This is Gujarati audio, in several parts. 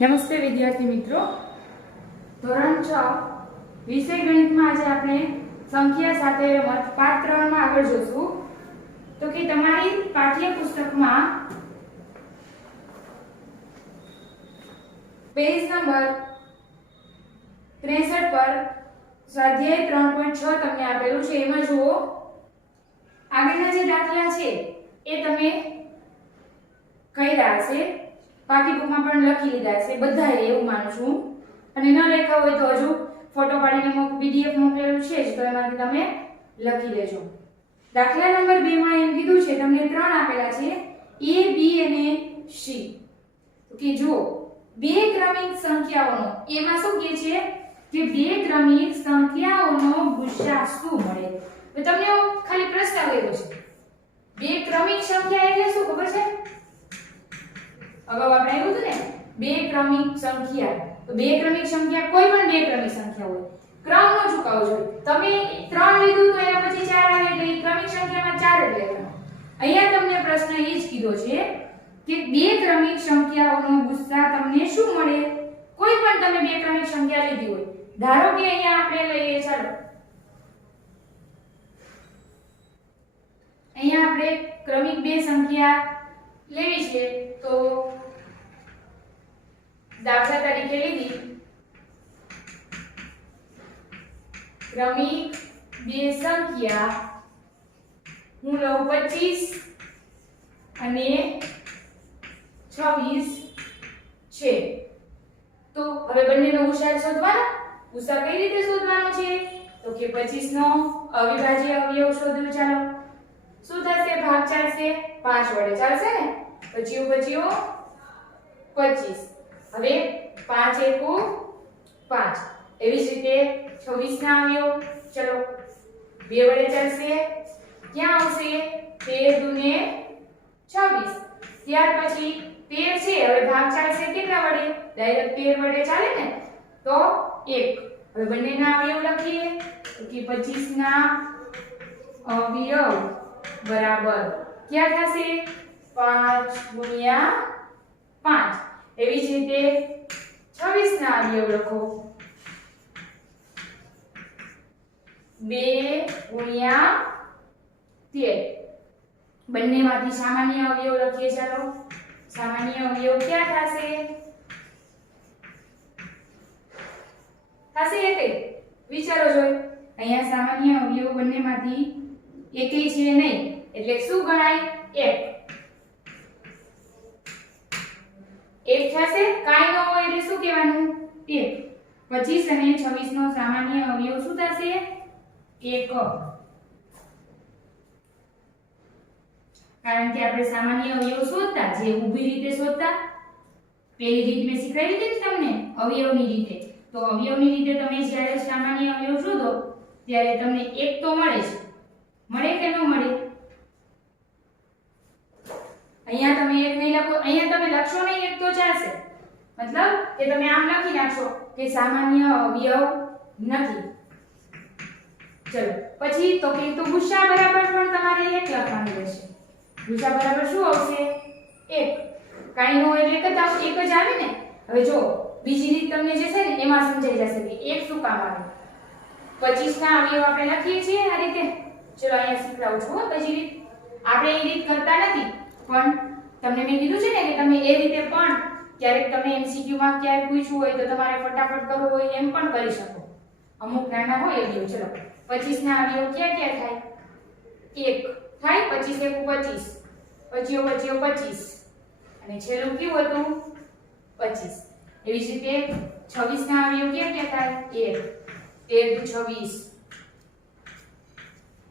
નમસ્તે વિદ્યાર્થી મિત્રો, ધોરણ 6 વિષય ગણિતમાં આજે આપણે સંખ્યા સાથે રમત પાઠ 3 માં આગળ જોશું. તો કે તમારી પાઠ્યપુસ્તકમાં પેજ નંબર 63 પર સ્વાધ્યાય 3.6 તમને આપેલું છે. એમાં જુઓ, આગળના જે દાખલા છે એ તમે કર્યા હશે, બાકી બુકમાં પણ લખી લીધા છે બધાએ, એવું માનું છું. અને ન લખ્યા હોય તો હજુ ફોટો પાડીને પીડીએફ મોકલેલું છે જ, તો એમાંથી તમે લખી લેજો. દાખલા નંબર 2 માં એમ કીધું છે, તમને 3 આપેલા છે, A, B અને C. તો કે જો બે ક્રમિક સંખ્યાઓનો, એમાં શું કહે છે કે બે ક્રમિક સંખ્યાઓનો ગુસ્સા શું મળે. તો તમને ખાલી પ્રશ્ન કર્યો છે, બે ક્રમિક સંખ્યા એટલે શું ખબર છે? અગાઉ આપણે આવ્યું હતું ને, બે ક્રમિક સંખ્યા. તો બે ક્રમિક સંખ્યા કોઈ પણ બે ક્રમિક સંખ્યા હોય, ક્રમ નો ચૂકાવો જોઈએ. તમે 3 લીધું તો એના પછી 4 આવે એટલે ક્રમિક સંખ્યામાં 4 જ લેવાનો. અહીંયા તમને પ્રશ્ન એ જ કીધો છે કે બે ક્રમિક સંખ્યાઓનો ગુસ્સા તમને શું મળે. કોઈ પણ તમે બે ક્રમિક સંખ્યા લીધી હોય, ધારો કે અહીંયા આપણે લઈએ, ચાલો અહીંયા આપણે ક્રમિક બે સંખ્યા લેવી છે, તો દાખલા તરીકે લીધી ક્રમિક બે સંખ્યા, હું લઉં 25 અને 26 છે. તો હવે બંનેનો ગુસાઅ શોધવાનો. ગુસાઅ કઈ રીતે શોધવાનો છે? તો કે 25 નો અવિભાજ્ય અવયવ શોધવું. ચાલો, શું થશે? ભાગ ચાલશે 5 વડે, ચાલશે ને? 25 25. હવે 5 એકુ 5. એવી જ રીતે 26 ના અવયવ, ચલો 2 વડે ચાલશે, ક્યાં આવશે? 13 દુને 26. ત્યાર પછી 13 છે, હવે ભાગ ચાલશે કેટલા વડે? ડાયરેક્ટ 13 વડે ચાલે ને, તો 1. હવે બંનેના અવયવ લખીએ, તો કે 25 ના અવયવ બરાબર ક્યાં થશે? 5 ગુણ્યા 5. એવી જ રીતે 26 ના અવયવ લખો, 2 ગુણ્યા 13. બંનેમાંથી સામાન્ય અવયવ લખીએ. ચાલો, સામાન્ય અવયવ ક્યાં થશે? થશે એકે? વિચારો જોઈ. અહીંયા સામાન્ય અવયવ બંનેમાંથી એકેય છે નહીં, એટલે શું ગણાય? 1 થશે. કાઈ ન હોય એટલે શું કહેવાનું? 1. 25 અને 26 નો સામાન્ય અવયવ શું થશે? 1. કારણ કે આપણે સામાન્ય અવયવ શોધતા, જે ઊભી રીતે શોધતા, પેલી રીત મેં શીખવાડી હતી તમને, અવયવની રીતે. તો અવયવની રીતે તમે જ્યારે સામાન્ય અવયવ શોધો ત્યારે તમને 1 તો મળે છે. મળે કે ન મળે? અહીંયા તમે 1 નહીં લખો, અહીંયા તમે લખશો નહીં 1 તો ચાલશે. મતલબ કે તમે આમ લખી નાખશો કે સામાન્ય અવયવ નથી. ચલો, પછી તો કે તો ગુસ્સા બરાબર પણ તમારે 1 લખવાનું રહેશે. ગુસ્સા બરાબર શું આવશે? 1. કાઈ ન હોય એટલે કદાચ 1 જ આવે ને. હવે જો બીજી રીત તમને જે છે ને એમાં સમજાઈ જશે કે 1 શું કામ આવે. 25 ના અવયવ આપણે લખીએ છીએ આ રીતે. ચલો અહીંયા શીખડાવું છું બીજી રીત. આપણે એ રીત કરતા નથી, પણ તમને મેં કીધું છે ને કે તમે એ રીતે પણ ક્યારેક તમે MCQ માં ક્યાંય પૂછ્યું હોય તો તમારે ફટાફટ કરવું હોય એમ પણ કરી શકો. અમુક નાના હોય અવયવ. ચલો, 25 ના અવયવ ક્યાં ક્યાં થાય? 1 થાય, 25 એકુ 25, 25 25, અને છેલ્લું કેવું હતું? 25. એવી જ રીતે 26 ના અવયવ ક્યાં ક્યાં થાય? 1, 13 દુ 26,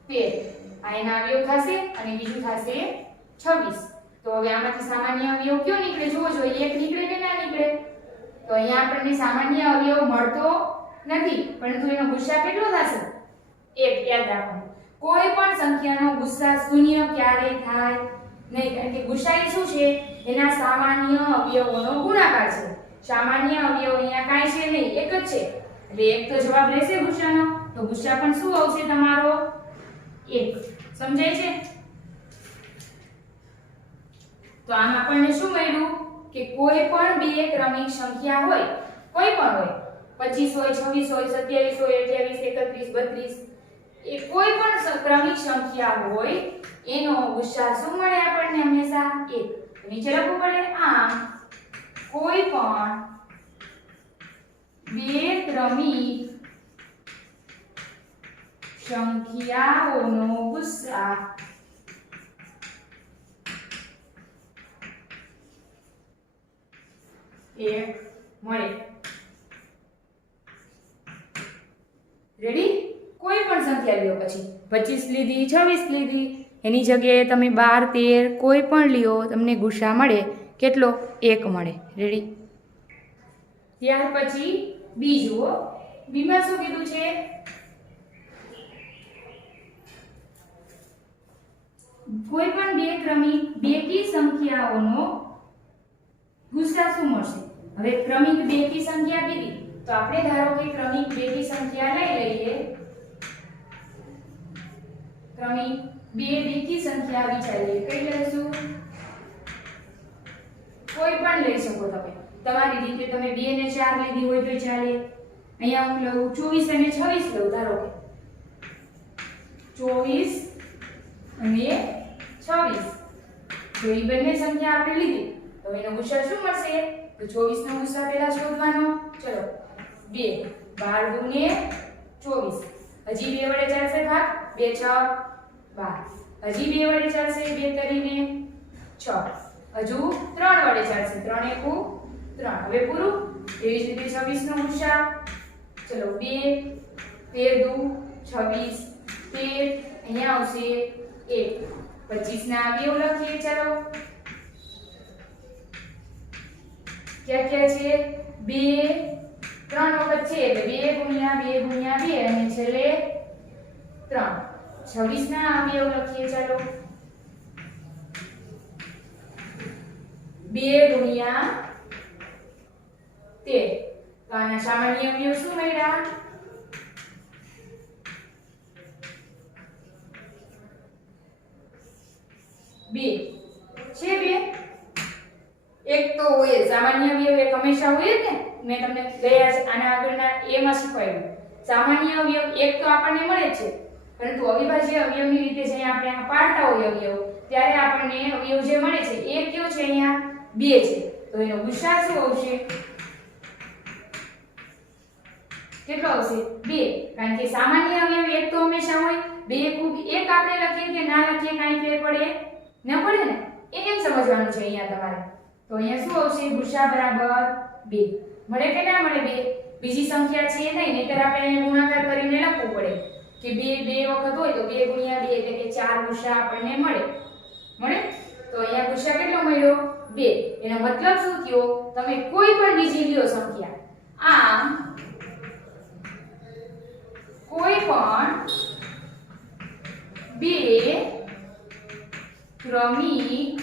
13. આ એના અવયવ થશે અને બીજું થશે 26. તો હવે આમાંથી સામાન્ય અવયવ કયો નીકળે? જોવો જોઈએ, 1 નીકળે કે ના નીકળે? તો અહીંયા આપણને સામાન્ય અવયવ મળતો નથી, પરંતુ એનો ગુસ્સા કેટલો થશે? 1. યાદ રાખવાનું, કોઈ પણ સંખ્યાનો ગુસ્સા શૂન્ય ક્યારેય થાય નહીં, કારણ કે ગુસ્સા એ શું છે? એના સામાન્ય અવયવોનો ગુણાકાર છે. સામાન્ય અવયવ અહીંયા કાંઈ છે નહીં, 1 જ છે, એટલે 1 તો જવાબ રહેશે ગુસ્સાનો. તો ગુસ્સા પણ શું આવશે તમારો? 1. સમજાય છે? તો આમ આપણને શું મળ્યું કે કોઈ પણ બે ક્રમિક સંખ્યા હોય, કોઈ પણ હોય, 25 હોય, 26 હોય, 27 હોય, 28, 31, 32, એ કોઈ પણ ક્રમિક સંખ્યા હોય એનો ગુસાઅ શું મળે આપણને હંમેશા 1. નીચે લખવું પડે આમ કોઈ પણ બે ક્રમિક સંખ્યાઓનો ગુસાઅ 1 મળે. રેડી? કોઈ પણ સંખ્યા લ્યો, પછી 25 લીધી, 26 લીધી, એની જગ્યાએ તમે 12, 13 કોઈ પણ લ્યો, તમને ગુસાઅ મળે કેટલો? 1 મળે. રેડી? ત્યાર પછી બી જુઓ. બીમાં શું કીધું છે? કોઈ પણ બે ક્રમિક બેકી સંખ્યાઓનો ગુસાઅ શું મળશે? હવે ક્રમિક બેકી સંખ્યા કીધી તો આપણે ધારો કે ક્રમિક બેકી સંખ્યા લઈ લઈએ. ક્રમિક બે બેકી સંખ્યા વિચારીએ. કઈ લઈશું? કોઈ પણ લઈ શકો તમે તમારી રીતે. તમે 2 ને 4 લીધી હોય તો ચાલે. અહીંયા હું લઉં 24 અને 26 લઉં. ધારો કે 24 અને 26 તો એ બંને સંખ્યા આપણે લીધી તો એનો ગુસાઅ શું મળશે? તો 24 નો ગુસાઅ પહેલા શોધવાનો. ચલો 2 12 દુ ને 24. હજી 2 વડે ચાલશે ભાગ? 2 6 12. હજી 2 વડે ચાલશે? 2 તરીને 6. હજુ 3 વડે ચાલશે? 3 એકુ 3. હવે પૂરું. એવી જ રીતે 26 નો ગુસાઅ. ચલો 2 13 દુ 26 13 અહીંયા આવશે 1. 25 ના અવયવ લખીએ. ચાલો ક્યાં ક્યાં છે? 2 3 વખત છે એટલે 2 ગુણ્યા 2 ગુણ્યા 2 અને છેલ્લે 3. 26 ના અવયવ લખીએ. ચાલો 2 ગુણ્યા 13. તો આના સામાન્ય અવયવ શું મળ્યા? 2 છે. 2 એક તો હોય સામાન્ય અવયવ, એક હંમેશા હોય જ ને. મેં તમને ગયા આના આગળના એમાં શીખવાડ્યું. સામાન્ય અવયવ એક તો આપણને મળે છે, પરંતુ અવિભાજ્ય અવયવની રીતે જે આપણે આ પાડતા હોય અવયવ, ત્યારે આપણને અવયવ જે મળે છે એ કયો છે? અહીંયા 2 છે. તો એનો ગુસાઅ શું આવશે? કેટલો આવશે? 2. કારણ કે સામાન્ય અવયવ એક તો હંમેશા હોય. 2 કુબ 1 આપણે લખીએ કે ના લખીએ કાઈ ફેર પડે ન પડે ને. એ કેમ સમજવાનું છે અહીંયા તમારે? તો અહીંયા શું આવશે? ગુસાઅ બરાબર 2. મળે કે ના મળે? 2 બીજી સંખ્યા છે નહીં, નહીતર આપણે અહીંયા ગુણાકાર કરીને લખવું પડે કે 2 વખત હોય તો 2 ગુણ્યા 2 એટલે કે 4 ગુસાઅ આપણને મળે. તો અહીંયા ગુસાઅ કેટલો મળ્યો? 2. એનો મતલબ શું થયો? તમે કોઈ પણ બીજી લ્યો સંખ્યા, આમ કોઈ પણ બે ક્રમિક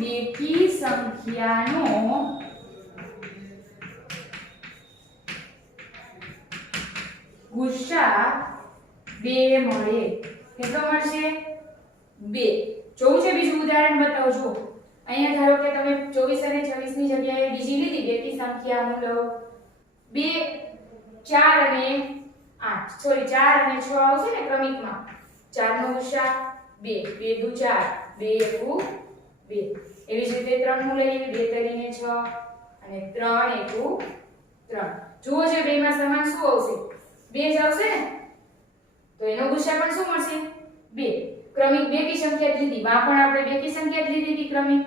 બેકી સંખ્યાનો ગુસાઅ 2 મળે. કેટલો મળશે? 2. જોવું છે બીજું ઉદાહરણ બતાવજો. અહીંયા ધારો કે તમે 24 અને 26 ની જગ્યાએ બીજી લીધી બેકી સંખ્યા હું લઉં 2 4 અને 8 સોરી 4 અને 6 આવશે ને ક્રમિકમાં. 4 નો ગુસાઅ 2 2 દુ 4 2 એકુ 2. એવી જ રીતે 3 નું લઈએ 2 તરીને 6 અને 3 એકુ 3. જુઓ છે બેમાં સમાન શું આવશે? 2 જ આવશે ને. તો એનો ગુસાઅ પણ શું મળશે? 2. ક્રમિક બેકી સંખ્યા લીધી, માં પણ આપણે બેકી સંખ્યા લીધી હતી ક્રમિક.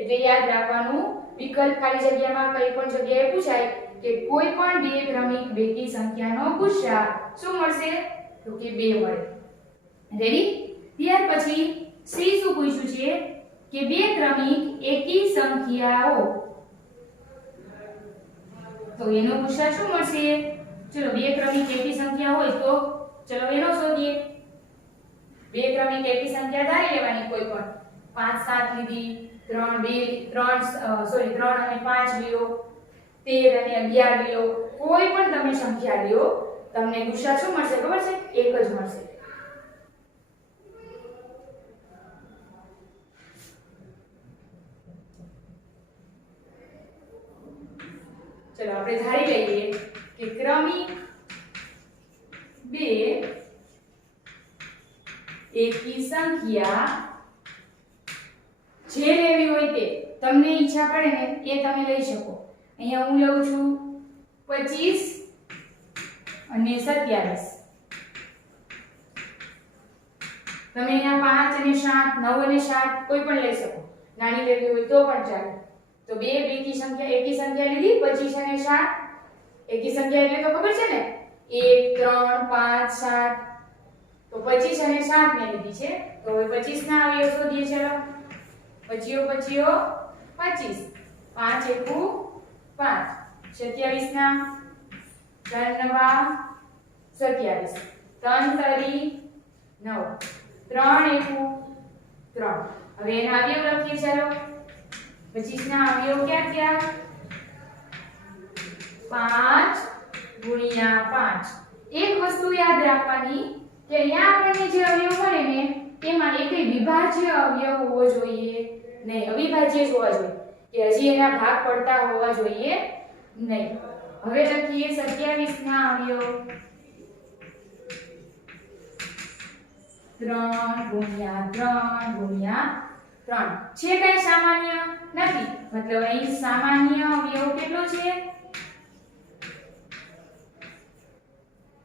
એટલે યાદ રાખવાનું વિકલ્પ ખાલી જગ્યામાં કઈ પણ જગ્યાએ પૂછાય કે કોઈ પણ બે ક્રમિક બેકી સંખ્યાનો ગુસાઅ શું મળશે? તો કે 2 મળે. રેડી? ત્યાર પછી સી શું પૂછ્યું છે કે બે ક્રમિક એકી સંખ્યાઓ, તો એનો ગુસાઅ શું મળશે? ચલો બે ક્રમિક એકી સંખ્યા હોય તો ચલો એનો શોધીએ. બે ક્રમિક એકી સંખ્યા ધારી લેવાની કોઈ પણ. 5 7 લીધી, 3 અને 5 લ્યો, 13 અને 11 લ્યો, કોઈ પણ તમે સંખ્યા લ્યો, તમને ગુસાઅ શું મળશે ખબર છે? 1 જ મળશે. ચલો આપણે ધારી લઈએ કે ક્રમિક બે એકી સંખ્યા જે લેવી હોય તે તમને ઈચ્છા પડે ને એ તમે લઈ શકો. અહીંયા હું લઉં છું 25 અને 27. તમે અહીંયા 5 અને 7, 9 અને 7 કોઈ પણ લઈ શકો. નાની લેવી હોય તો પણ ચાલે. તો બે એકી સંખ્યા લીધી 25 અને 7. એકી સંખ્યા એટલે તો ખબર છે ને 1 3 5 7. તો 25 અને 7 ને લીધી છે. તો હવે 25 ના અવયવ શોધીએ. ચલો 25 25 5 એકુ 5. 27 ના 4 નવા 27. 3 તરી 9. 3 એકુ 3. હવે એના અવયવ લખીએ. ચાલો 25 ના અવયવ ક્યાં થયા? 5 ગુણ્યા 5. એક વસ્તુ યાદ રાખવાની કે અહીંયા આપણને જે અવયવ મળે ને તેમાં એકેય વિભાજ્ય અવયવ હોવો જોઈએ નહીં. અવિભાજ્ય જ હોવા જોઈએ કે હજી એના ભાગ પડતા હોવા જોઈએ નહીં. હવે લખીએ 27 ના અવયવ 3 ગુણ્યા 3 ગુણ્યા 3 છે. કઈ સામાન્ય નથી, મતલબ અહીં સામાન્ય અવયવ કેટલો છે?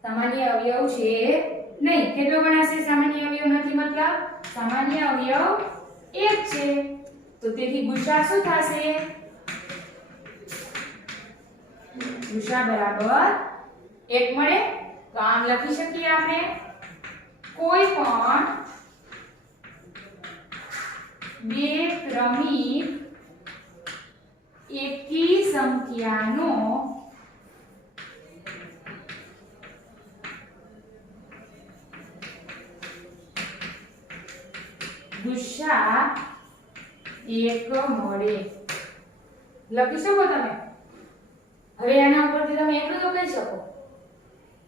સામાન્ય અવયવ છે નહીં. કેટલો ગણાશે? સામાન્ય અવયવ નથી, મતલબ સામાન્ય અવયવ 1 છે. તો તેથી ગુસા શું થશે? ગુસા બરાબર 1 મળે. તો આમ લખી શકીએ આપણે કોઈ પણ બે ક્રમિક એકી સંખ્યાનો ગુસા 1 મળે. લખી શકો તમે. હવે આના ઉપરથી તમે એટલું તો કહી શકો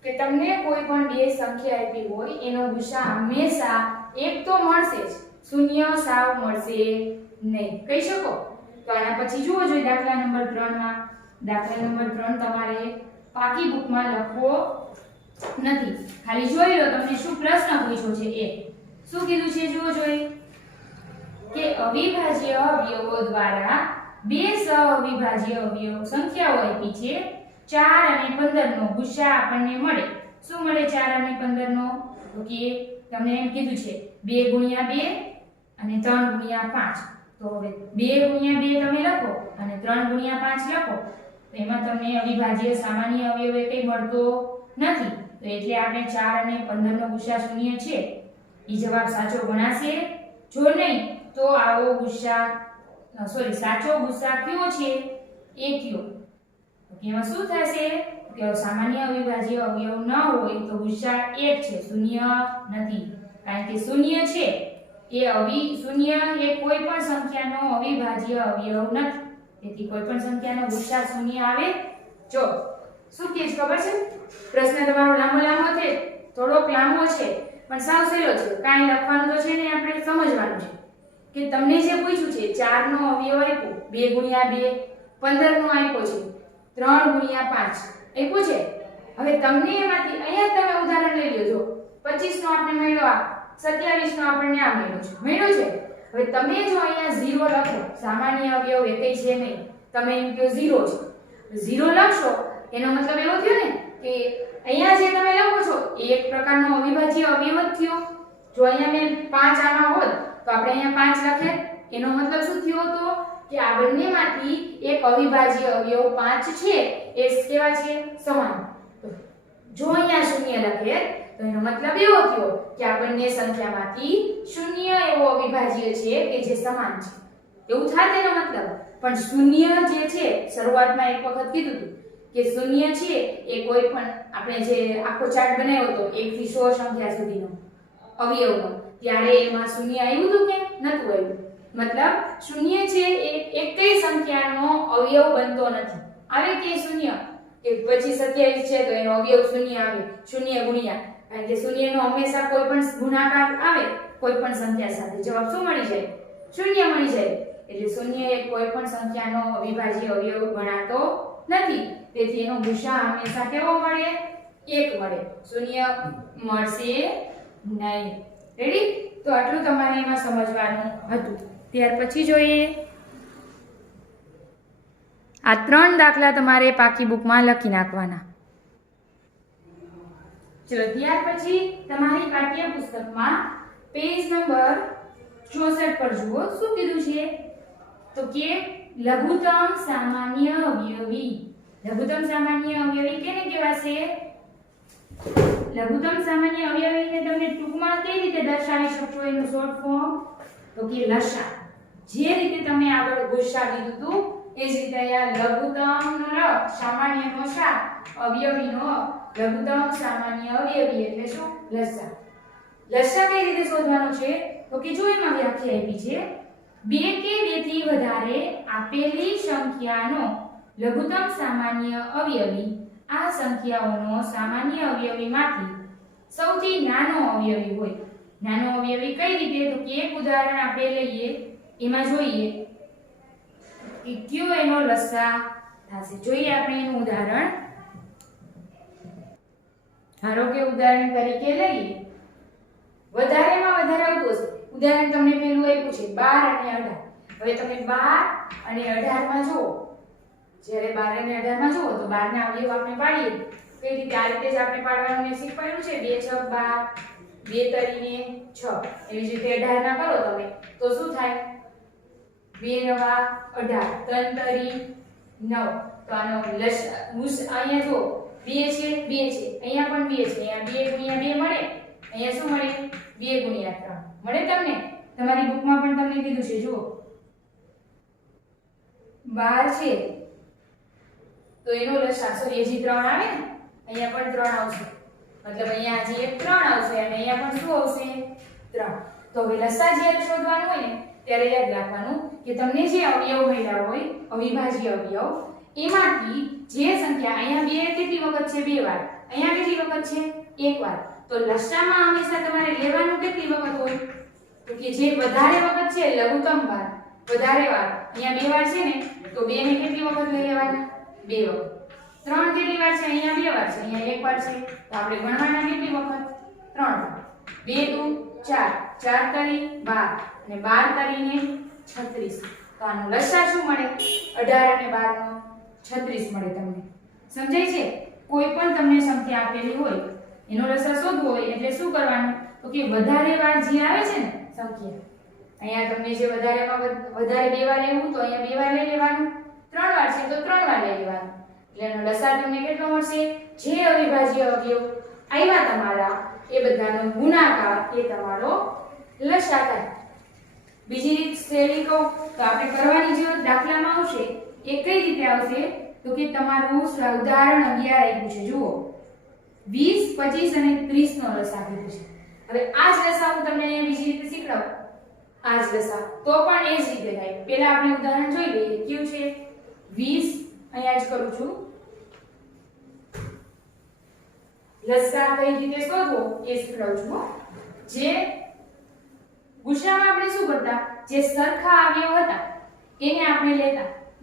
કે તમને કોઈ પણ બે સંખ્યા આપી હોય એનો ગુસા હંમેશા 1 તો મળશે જ, શૂન્ય સાવ મળશે નહીં. કહી શકો. તો આના પછી જુઓ જોઈએ દાખલા નંબર 3 માં. દાખલા નંબર 3 તમારે પાકી બુકમાં લખવો નથી, ખાલી જોઈ લો તમને શું પ્રશ્ન પૂછ્યો છે એ. શું કીધું છે જુઓ જોઈએ કે અવિભાજ્ય અવયવો દ્વારા બે સહઅવિભાજ્ય અવયવ સંખ્યાઓ આપી છે 4 અને 15 નો ગુસા આપણને મળે. શું મળે 4 અને 15 નો? તો કે તમને એમ કીધું છે 2 ગુણ્યા 2 અને 3 ગુણ્યા 5. તો હવે 2 ગુણ્યા 2 તમે લખો અને 3 ગુણ્યા 5 લખો. તો એમાં તમને અવિભાજ્ય સામાન્ય અવયવ એકય મળતો નથી. તો એટલે આપણે 4 અને 15 નો ગુસા શૂન્ય છે. એ જવાબ સાચો ગણાશે. જો નહીં તો આવો ગુસા સાચો ગુસા કયો છે એ કયો. એમાં શું થશે કે સામાન્ય અવિભાજ્ય અવયવ ન હોય તો ગુસા 1 છે, શૂન્ય નથી. કારણ કે શૂન્ય છે એ શૂન્ય એ કોઈ પણ સંખ્યાનો અવિભાજ્ય અવયવ નથી. તેથી કોઈ પણ સંખ્યાનો ગુસા શૂન્ય આવે. જો શું કે ખબર છે? પ્રશ્ન તમારો લાંબો છે, થોડોક લાંબો છે પણ સાવ સહેલો છે. કાંઈ લખવાનું તો છે ને, આપણે સમજવાનું છે કે તમને જે પૂછ્યું છે 4 નો અવયવ આપ્યો, 2 ગુણ્યા 2, 15 નો આપ્યો છે, 3 ગુણ્યા 5 આપ્યો છે. હવે તમને એમાંથી અહીંયા તમે ઉદાહરણ લઈ લો. 25 નો આપણે મળ્યો, આ 27 નો આપણને આ મળ્યો છે. હવે તમે જો અહીંયા 0 લખો, સામાન્ય અવયવ એકય છે નહીં, તમે એમ કહો 0 છે. 0 લખશો એનો મતલબ એવો થયો ને કે અહીંયા જે તમે લખો છો એ એક પ્રકારનો અવિભાજ્ય અવયવ જ થયો. જો અહીંયા મેં 5 આમાં હોત તો આપણે અહીંયા 5 લખે. એનો મતલબ શું થયો તો કે આ બંનેમાંથી એક અવિભાજ્ય અવયવ 5 છે એ કેવા છે? સમાન. જો અહીંયા શૂન્ય લખે તો એનો મતલબ એવો થયો કે આ બંને સંખ્યામાંથી શૂન્ય એવો અવિભાજ્ય છે કે જે સમાન છે. એવું થાય એનો મતલબ. પણ શૂન્ય જે છે, શરૂઆતમાં એક વખત કીધું હતું કે શૂન્ય છે એ કોઈ પણ આપણે જે આખો ચાર્ટ બનાવ્યો હતો 1 થી 100 સંખ્યા સુધીનો અવયવનો, ત્યારે એમાં શૂન્ય આવ્યું હતું કે નતું આવ્યું? મતલબ શૂન્ય છે એ એકય સંખ્યાનો અવયવ બનતો નથી. આવે કે શૂન્ય કે પછી 27 છે તો એનો અવયવ શૂન્ય આવે, શૂન્ય ગુણ્યા. કારણ કે શૂન્યનો હંમેશા કોઈ પણ ગુણાકાર આવે કોઈ પણ સંખ્યા સાથે, જવાબ શું મળી જાય? શૂન્ય મળી જાય. એટલે શૂન્ય એ કોઈ પણ સંખ્યાનો અવિભાજ્ય અવયવ ગણાતો નથી, તેથી એનો ગુસા હંમેશા કેવો મળે? 1 મળે, શૂન્ય મળશે નહીં. રેડી? તો આટલું તમારે એમાં સમજવાનું હતું. ત્યાર પછી જોઈએ આ 3 દાખલા તમારે પાકી બુકમાં લખી નાખવાના. ચલો ત્યાર પછી તમારી પાઠ્ય પુસ્તકમાં પેજ નંબર 64 પર જુઓ શું કીધું છે. તો કે લઘુત્તમ સામાન્ય અવયવી. લઘુત્તમ સામાન્ય અવયવી કેને કહેવાશે? લઘુત્તમ સામાન્ય અવયવીને તમે ટૂંકમાં કઈ રીતે દર્શાવી શકશો? એનું શોર્ટ ફોર્મ તો કે લસા. જે રીતે તમે આગળ ગુસા કીધું હતું એ જ રીતે અહીંયા લઘુત્તમનો લ, સામાન્યનો સા, અવયવીનો લઘુત્તમ સામાન્ય અવયવી એટલે શું? લસા. લસા કઈ રીતે શોધવાનો છે? તો કે જો એમાં વ્યાખ્યા આપી છે 2 કે 2 થી વધારે આપેલી સંખ્યાનો લઘુત્તમ સામાન્ય અવયવી આ સંખ્યાઓનો સામાન્ય અવયવીમાંથી સૌથી નાનો અવયવી હોય. નાનો અવયવી કઈ રીતે? તો કે એક ઉદાહરણ આપણે લઈએ, એમાં જોઈએ કે કયો એનો લસા થશે. જોઈએ આપણે એનું ઉદાહરણ. ધારો કે ઉદાહરણ તરીકે લઈએ, વધારેમાં વધારે આવતું હશે. ઉદાહરણ તમને પેલું આપ્યું છે 12 અને 18. હવે તમે 12 અને 18 માં જુઓ. જ્યારે 12 અને 18 માં જુઓ તો 12 ના અવયવ આપણે પાડીએ કઈ રીતે? આ રીતે જ આપણે પાડવાનું મેં શીખવાડ્યું છે. 2 6 12, 2 તરીને 6. એવી જ રીતે 18 ના કરો તમે તો શું થાય? 2 નવા 18, 3 તરી 9. તો આનો લસા અહીંયા જુઓ 2 છે, 2 છે, અહીંયા પણ 2 છે, અહીંયા 2 × 2 મળે, અહીંયા શું મળે? 2 × 3 મળે તમને. તમારી બુકમાં પણ તમને કીધું છે જુઓ 12 છે તો એનો લસા સોરી હજી 3 આવે ને, અહીંયા પણ 3 આવશે, મતલબ અહીંયા હજી એક 3 આવશે અને અહીંયા પણ શું આવશે? 3. તો હવે લસા જ્યારે શોધવાનું હોય ને ત્યારે યાદ રાખવાનું કે તમને જે અવયવ મળ્યા હોય અવિભાજ્ય અવયવ એમાંથી જે સંખ્યા અહીંયા 2 કેટલી વખત છે? 2 વાર. અહીંયા કેટલી વખત છે? 1 વાર. તો લસામાં હંમેશા તમારે લેવાનું કેટલી વખત હોય? તો કે જે વધારે વખત છે લઘુત્તમ વાર, વધારે વાર. અહીંયા 2 વાર છે ને તો 2 ને કેટલી વખત લઈ લેવાના? 2 વખત. 3 કેટલી વાર છે? અહીંયા 2 વાર છે, અહીંયા 1 વાર છે, તો આપણે ગણવાના કેટલી વખત? 3 વાર. 2 × 4, 4 તરી 12 અને 12 તરીને 36. તો આનો લસા શું મળે? 18 અને 12 નો 36 મળે તમને. સમજાય છે? કોઈ પણ તમને સંખ્યા આપેલી હોય એનો લસા શોધવો હોય એટલે શું કરવાનું? તો કે વધારે વાર જે આવે છે ને સંખ્યા, અહીંયા તમને જે વધારેમાં વધારે 2 વાર લેવું તો અહીંયા 2 વાર લઈ લેવાનું, 3 વાર છે તો 3 વાર લઈ લેવાનું. એટલે એનો લસા તમને કેટલો મળશે? જે અવિભાજ્ય અવયવ આવ્યા તમારા એ બધાનો ગુણાકાર એ તમારો લસા થાય. બીજી રીત શ્રેણી કહું તો આપણે કરવાની જે દાખલામાં આવશે એ કઈ રીતે આવશે? તો કે તમારું ઉદાહરણ 11 આપ્યું છે જુઓ 20, 25 અને 30 નો લસા કીધું છે. હવે આ જ લસા હું તમને અહીંયા બીજી રીતે શીખડાવું. આ જ લસા તો પણ એ જ રીતે થાય. પહેલા આપણે ઉદાહરણ જોઈ લઈએ. કયું છે? 20 અહીંયા જ કરું છું. લસા કઈ રીતે શોધવો એ શીખડાવું છું. જે ગુસામાં આપણે શું કરતા? જે સરખા અવયવ હતા એને આપણે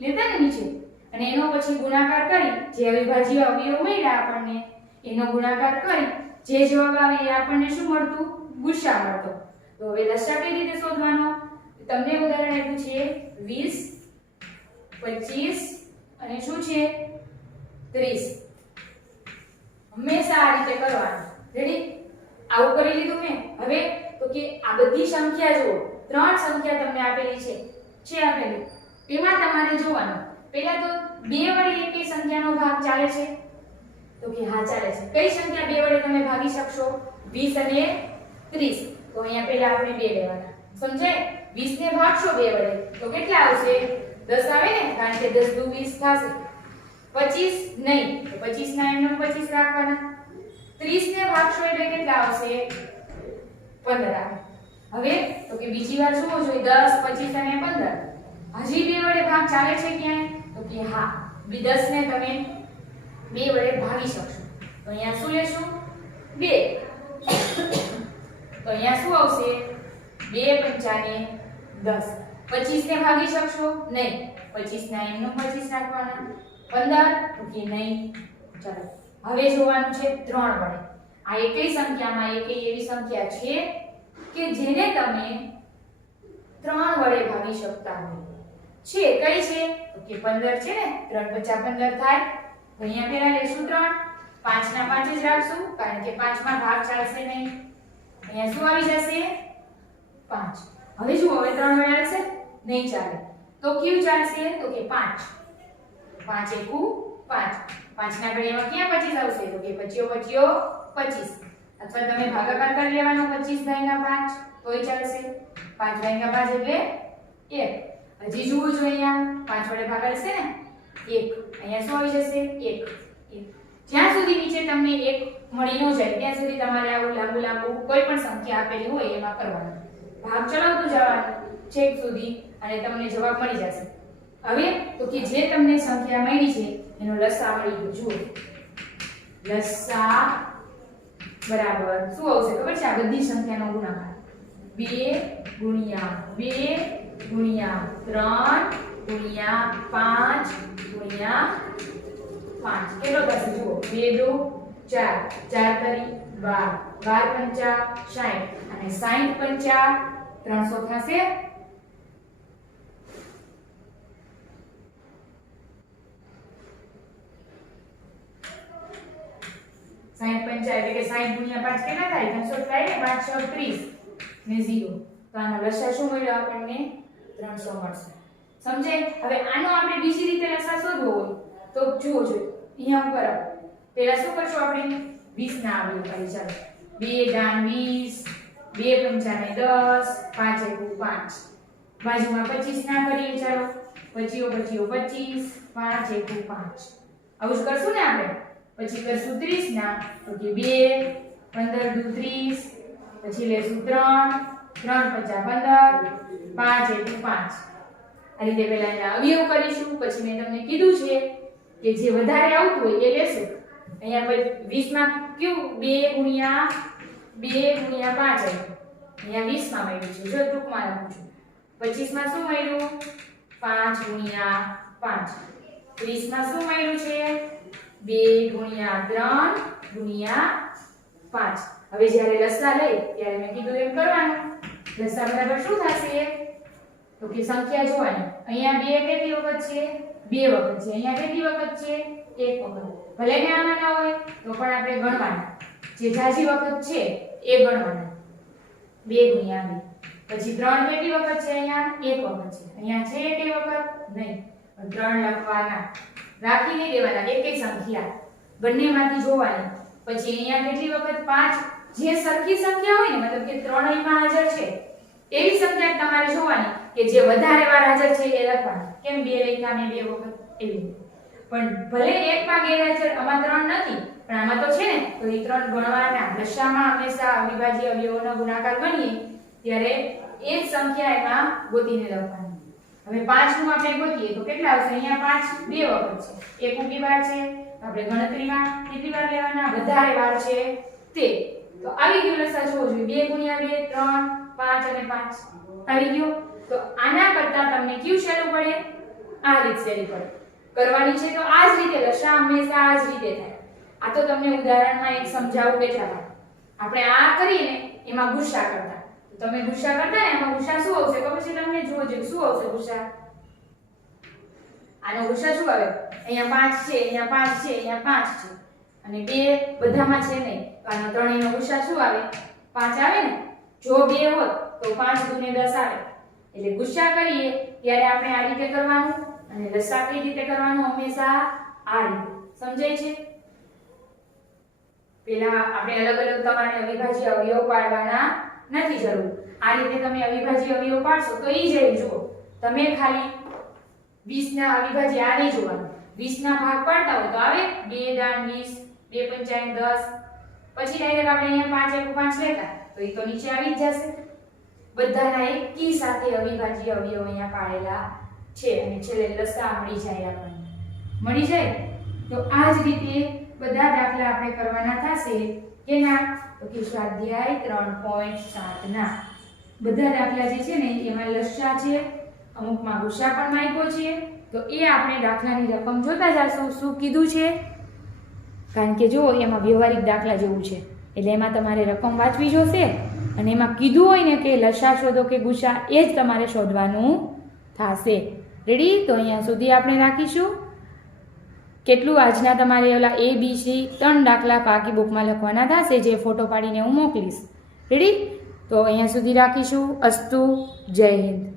લેતા ને નીચે અને એનો પછી ગુણાકાર કરી જે અવિભાજ્ય અવયવ મળ્યા આપણને એનો ગુણાકાર કરી જે જવાબ આવે એ આપણને શું મળતું? ગુસા મળતો. તો હવે લસા કઈ રીતે શોધવાનો? તમને ઉદાહરણ આપ્યું છે 20, 25 અને શું છે? 30. હંમેશા આ રીતે કરવાનું. રેડી? આવું કરી લીધું મેં. હવે તો કે આ બધી સંખ્યા જુઓ, 3 સંખ્યા તમને આપેલી છે આપેલી. એમાં તમારે જોવાનું પહેલા તો 2 વડે એકેય સંખ્યાનો ભાગ ચાલે છે? તો કે હા ચાલે છે. કઈ સંખ્યા 2 વડે તમે ભાગી શકશો? 20 અને 30. તો અહીંયા પહેલા આપણે 2 લેવાના. સમજાય? 20 ને ભાગશો 2 વડે તો કેટલા આવશે? 10 આવે ને, કારણ કે 10 દુ 20 થશે. 25 નહીં તો 25 ના એમનો 25 રાખવાના. 30 ને ભાગશો એટલે કેટલા આવશે? 15 આવે. હવે તો કે બીજી વાર શું જોઈએ? 10, 25 અને 15. હજી 2 વડે ભાગ ચાલે છે ક્યાંય? તો કે હા, 10 ને તમે 2 વડે ભાગી શકશો. તો અહીંયા શું લેશું? 2. તો અહીંયા શું આવશે? 2 × 5 = 10. 25 ને ભાગી શકશો નહીં, 25 ના એમનું 25 રાખવાના, 15 તો કે નહીં. ચાલો હવે જોવાનું છે 3 વડે. આ એકેય સંખ્યામાં એકેય એવી સંખ્યા છે કે જેને તમે 3 વડે ભાગી શકતા હોય છે. કઈ છે તો કે 15 છે ને, 3 × 5 = 15 થાય. તો અહીંયા પહેલા લેશું 3, 5 ના 5 જ રાખશું કારણ કે 5 માં ભાગ ચાલશે નહીં. અહીંયા શું આવી જશે 5. હવે જુઓ હવે 3 વડે આવશે નહીં ચાલે તો કયું ચાલશે તો કે 5. 5 એકુ 5. 5 ના ઘડિયામાં ક્યાં 25 આવશે તો કે 25 25. અથવા તમે ભાગાકાર કરી લેવાનો 25 / 5 તોય ચાલશે. 5 / 5 એટલે 1. હજી જુઓ જો અહીંયા 5 વડે ભાગાશે ને 1. અહીંયા શું આવી જશે 1. જ્યાં સુધી નીચે તમને 1 મળી ન જાય ત્યાં સુધી તમારે આવું લાંબુ કોઈ પણ સંખ્યા આપેલી હોય એમાં કરવાનું. ભાગ ચલાવતું જવાનું છેક સુધી અને તમને જવાબ મળી જશે. હવે તો કે જે તમને સંખ્યા મળી છે એનો લસા મળી ગયો. જુઓ લસા બરાબર શું આવશે ખબર છે? આ બધી સંખ્યાનો ગુણાકાર 2 × 2 × 3 × 5 × 5 કેટલો થશે? જુઓ 2 × 2 = 4, 4 × 3 = 12, 12 × 5 = 60 અને 60 × 300 થશે. એટલે કે 60 × 5 કેટલા થાય? 300 થાય ને. 5 × 6 = 30 ને 0. તો આનો લસા શું મળ્યો આપણને? 300 મળશે. સમજાય? હવે આનો આપણે બીજી રીતે લસા શોધવો હોય તો જુઓ અહીંયા ઉપર પહેલા શું કરશું આપણે? 20 ના અવયવ કરી. ચાલો 2 દાન 20, 2 પંચાને 10, 5 એકુ 5. બાજુમાં 25 ના કરીએ. ચાલો 25 25, 5 એકુ 5. આવું જ કરશું ને આપણે. પછી કરશું 30 ના તો કે 2 15 દુ 30, પછી લેશું 3 3 × 5 = 15, 5 એકુ 5. આ રીતે પહેલા એના અવયવ કરીશું. પછી મેં તમને કીધું છે કે જે વધારે આવતું હોય એ લેશું. અહીંયા 20 માં કયું 2 × 5 આવ્યું. અહીંયા 20 માં મળ્યું છે. જો ટૂંકમાં લખું છું. 25 માં શું મળ્યું? 5 × 5. 30 માં શું મળ્યું છે? 2 × 3 × 5. હવે જ્યારે લસા લઈ ત્યારે મેં કીધું એમ કરવાનું. લસા બરાબર શું થશે તો કે સંખ્યા જોવાની. અહીંયા 2 કેટલી વખત છે? 2 વખત છે. અહીંયા કેટલી વખત છે? 1 વખત. ભલે ને આમાં ન હોય તો પણ આપણે ગણવાના. જે જાજી વખત છે એ ગણવાના. 2 × 2. પછી 3 કેટલી વખત છે? અહીંયા 1 વખત છે. અહીંયા છે કેટલી વખત? નહીં. 3 લખવાના. રાખી નહીં દેવાના એકેય સંખ્યા. બંનેમાંથી જોવાની. પછી અહીંયા કેટલી વખત? 5. જે સરખી સંખ્યા હોય ને મતલબ કે ત્રણેયમાં હાજર છે એવી સંખ્યા તમારે જોવાની કે જે વધારે વાર હાજર છે એ લખવાની. કેમ 2 લખ્યા મેં 2 વખત એવી. પણ ભલે એકમાં ગેરહાજર આમાં 3 નથી પણ આમાં તો છે ને તો એ 3 ગણવાના. લસામાં હંમેશા અવિભાજ્ય અવયવોનો ગુણાકાર ગણીએ ત્યારે એ જ સંખ્યા એમાં ગોતીને લખવાની. હવે 5 નું આપણે ગોતીએ તો કેટલા આવશે? અહીંયા 5 2 વખત છે. એક કેટલી વાર છે? આપણે ગણતરીમાં કેટલી વાર લેવાના? વધારે વાર છે તે. તો આવી ગયો લસા જોવો જોઈએ. 2 × 2 3, 5 અને 5 આવી ગયો. તો આના કરતા તમને કયું સહેલું પડે? આ રીત સહેલી પડે. કરવાની છે તો આ જ રીતે. લસા હંમેશા આ જ રીતે થાય. આ તો તમને ઉદાહરણમાં એક સમજાવું એટલા માટે. આપણે આ કરીએ ને એમાં ગુસ્સા કરતા. તો તમે ગુસ્સા કરતા ને એમાં ગુસ્સા શું આવશે ખબર છે તમને? જુઓ જોઈએ શું આવશે ગુસ્સા. આનો ગુસ્સા શું આવે? અહીંયા 5 છે, અહીંયા 5 છે, અહીંયા 5 છે અને 2 બધામાં છે નહીં. આનો ત્રણેયનો ગુસ્સા શું આવે? 5 આવે ને. જો 2 હોત તો 5 × 2 = 10 આવે. એટલે ગુસ્સા કરીએ ત્યારે આપણે આ રીતે કરવાનું અને લસા કઈ રીતે કરવાનું? હંમેશા આ રીતે. સમજાય છે? પેલા આપણે અલગ અલગ તમારે અવિભાજ્ય અવયવ પાડવાના નથી જરૂર. આ રીતે તમે અવિભાજ્ય અવયવ પાડશો તો ઈ જ જુઓ. તમે ખાલી 20 ના અવિભાજ્ય આ નહીં જોવાનું. 20 ના ભાગ પાડતા હોય તો આવે 2 દાન 20, 2 પંચાને 10. પછી ડાયરેક્ટ આપણે અહીંયા 5 એકુ 5 લેતા તો એ તો નીચે આવી જ જશે. બધાના એકી સાથે અવિભાજ્ય અવયવ અહીંયા પાડેલા છે અને છેલ્લે લસા મળી જાય આપણને. મળી જાય તો આ જ રીતે બધા દાખલા આપણે કરવાના થશે કે ના તો કે સ્વાધ્યાય 3.7 ના બધા દાખલા જે છે ને એમાં લસા છે અમુકમાં ગુસ્સા પણ માંગ્યો છે, તો એ આપણે દાખલાની રકમ જોતા જશું. શું કીધું છે? કારણ કે જો એમાં વ્યવહારિક દાખલા જેવું છે એટલે એમાં તમારે રકમ વાંચવી જોશે અને એમાં કીધું હોય ને કે લસા શોધો કે ગુસ્સા, એ જ તમારે શોધવાનું થશે. રેડી? તો અહીંયા સુધી આપણે રાખીશું. કેટલું આજના તમારે ઓલા ABC 3 દાખલા પાકી બુકમાં લખવાના થશે, જે ફોટો પાડીને હું મોકલીશ. રેડી? તો અહીંયા સુધી રાખીશું. અસ્તુ. જય હિન્દ.